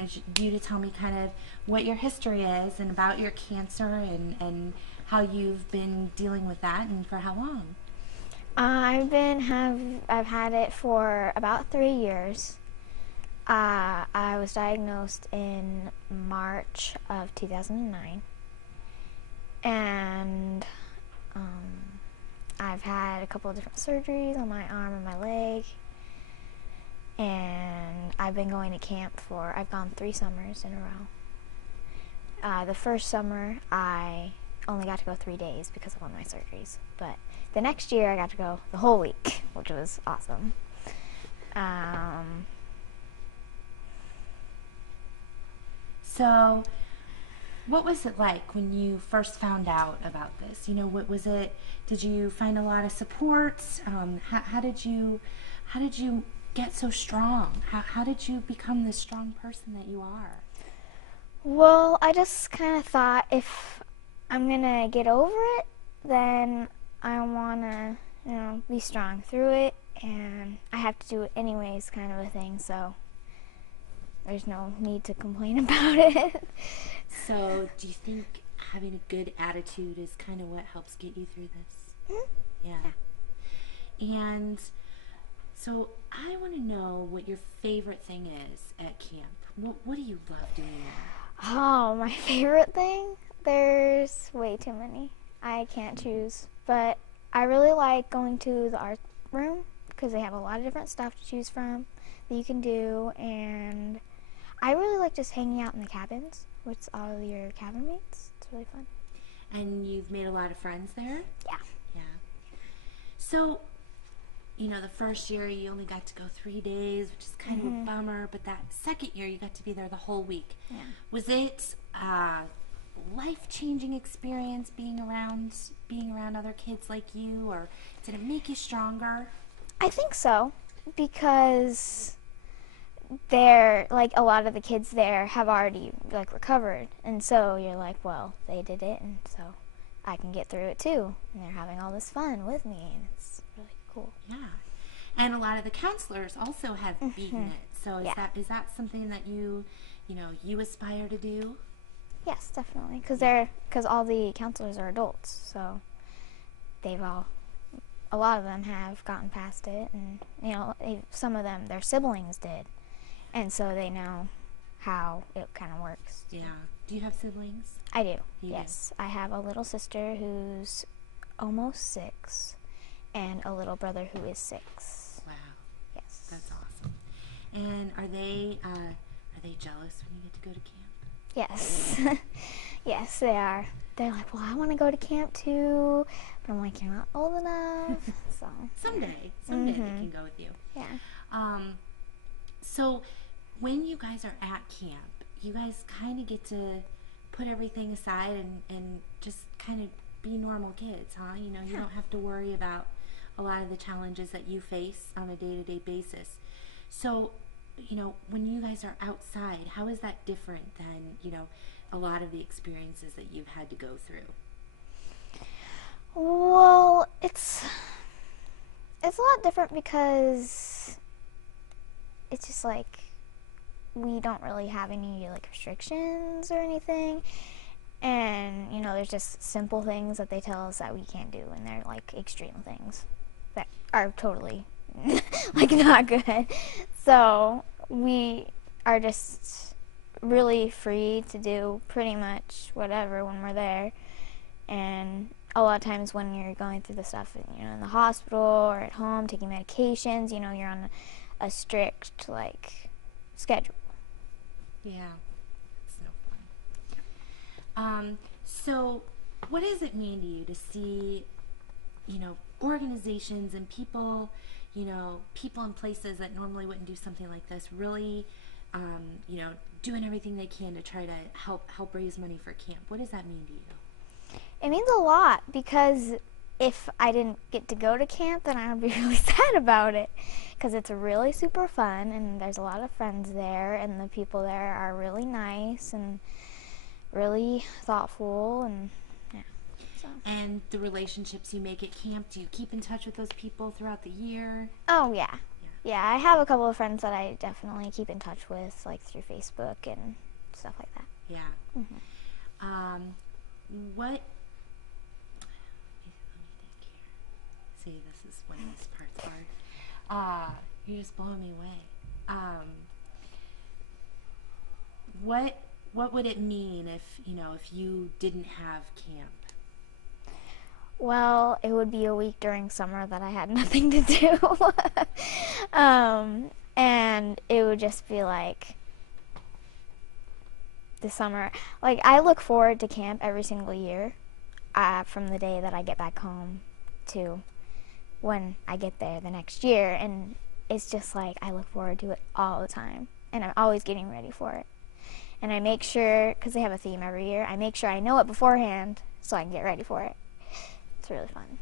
wanted you to tell me kind of what your history is and about your cancer and how you've been dealing with that and for how long. I've had it for about 3 years. I was diagnosed in March of 2009, and I've had a couple of different surgeries on my arm and my leg, and I've been going to camp I've gone 3 summers in a row. The first summer, I only got to go 3 days because of one of my surgeries, but the next year I got to go the whole week, which was awesome. So, what was it like when you first found out about this? What was it? Did you find a lot of support? How did you get so strong? How did you become the strong person that you are? Well, I just kind of thought if I'm gonna get over it, then I wanna, be strong through it, and I have to do it anyways, kind of a thing. So there's no need to complain about it. So, do you think having a good attitude is kind of what helps get you through this? Mhm. Yeah. And so, I want to know what your favorite thing is at camp. What do you love doing there? Oh, my favorite thing? There's way too many. I can't choose. But I really like going to the art room because they have a lot of different stuff to choose from that you can do. And I really like just hanging out in the cabins with all of your cabin mates. It's really fun. And you've made a lot of friends there? Yeah. Yeah. So, the first year you only got to go 3 days, which is kind of a bummer, but that second year you got to be there the whole week. Yeah. Was it a life-changing experience being around other kids like you, or did it make you stronger? I think so because they're like a lot of the kids there have already like recovered, and so you're like, well, they did it, and so I can get through it too. And they're having all this fun with me, and it's really cool. Yeah. And a lot of the counselors also have beaten it. So is that something that you aspire to do? Yes, definitely, because all the counselors are adults, so a lot of them have gotten past it, and some of them, their siblings did, and so they know how it kind of works. Yeah. Do you have siblings? I do. You Yes, I have a little sister who's almost 6, and a little brother who is 6. Wow. Yes. That's awesome. And are they jealous when you get to go to camp? Yes. Yes, they are. They're like, well, I want to go to camp too, but I'm like, you're not old enough. So Someday they can go with you. yeah. So when you guys are at camp, you guys kind of get to put everything aside and just kind of be normal kids, huh? You don't have to worry about a lot of the challenges that you face on a day-to-day basis. So, when you guys are outside, how is that different than, a lot of the experiences that you've had to go through? Well, it's a lot different because it's just like we don't really have any like restrictions or anything, and there's just simple things that they tell us that we can't do, and they're like extreme things that are totally like not good. So we are just really free to do pretty much whatever when we're there. And a lot of times when you're going through the stuff in the hospital or at home taking medications, you're on a strict like schedule. Yeah, it's no fun. So what does it mean to you to see, organizations and people, people in places that normally wouldn't do something like this really, doing everything they can to try to help raise money for camp? What does that mean to you? It means a lot because if I didn't get to go to camp, then I would be really sad about it because it's really super fun and there's a lot of friends there and the people there are really nice and really thoughtful and yeah. So. And the relationships you make at camp, do you keep in touch with those people throughout the year? Oh yeah. Yeah, I have a couple of friends that I definitely keep in touch with, like through Facebook and stuff like that. Yeah. What? Let me think here. See, this is when this part's hard. You're just blowing me away. What what would it mean if if you didn't have camp? Well, it would be a week during summer that I had nothing to do. And it would just be like the summer. Like, I look forward to camp every single year, from the day that I get back home to when I get there the next year. And it's just like I look forward to it all the time. And I'm always getting ready for it. And I make sure, because they have a theme every year, I make sure I know it beforehand so I can get ready for it. It's really fun.